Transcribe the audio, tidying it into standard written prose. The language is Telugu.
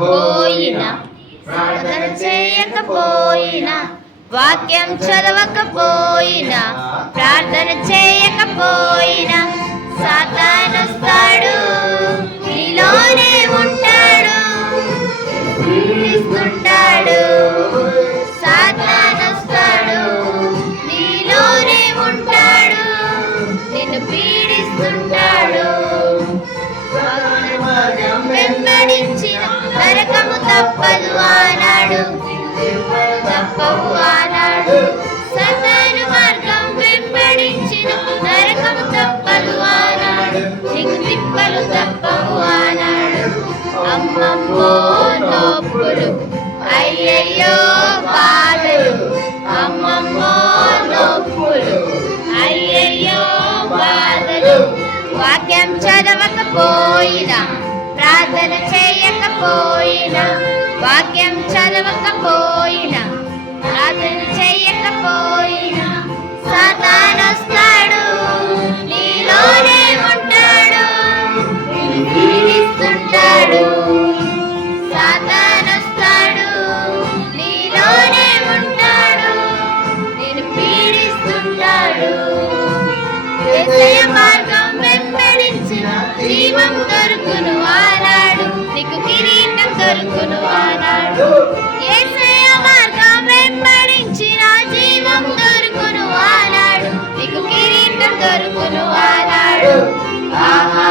పోయినా ప్రార్థన చేయకపోయినా వాక్యం చదవకపోయినా ప్రార్థన చేయకపోయినా సాతానొస్తాడు, నీలోనే ఉంటాడు, పీడిస్తుంటాడు. సాతానొస్తాడు, నీలోనే ఉంటాడు, నిన్ను పీడిస్తుంటాడు. వెంబడించిన నరకము తప్పదు అన్నాడు, తప్పవు అన్నాడు. సాతాను మార్గం వెంబడించిన నరకము తప్పదు అన్నాడు, నీకు తిప్పలు తప్పవు అన్నాడు. అమ్మమ్మో నొప్పులు, అయ్యయ్యో బాధలు, అమ్మమ్మో నొప్పులు, అయ్యయ్యో బాధలు. వాక్యం చదవకపోయినా ప్రార్థన చేయకపోయినా వాక్యం చదవకపోయినా ప్రార్థన చేయకపోయినా సాతానొస్తాడు, నీలోనే ఉంటాడు, పీడిస్తుంటాడు. సాతానొస్తాడు, నీలోనే ఉంటాడు, నేను పీడిస్తుంటాడు. యేసయ్య మార్గం వెంబడించిన జీవం దొరుకును అన్నాడు, నీకు కిరీటం దొరుకును అన్నాడు. యేసయ్య మార్గం వెంబడించిన జీవం దొరుకును అన్నాడు, నీకు కిరీటం దొరుకును అన్నాడు. ఆహా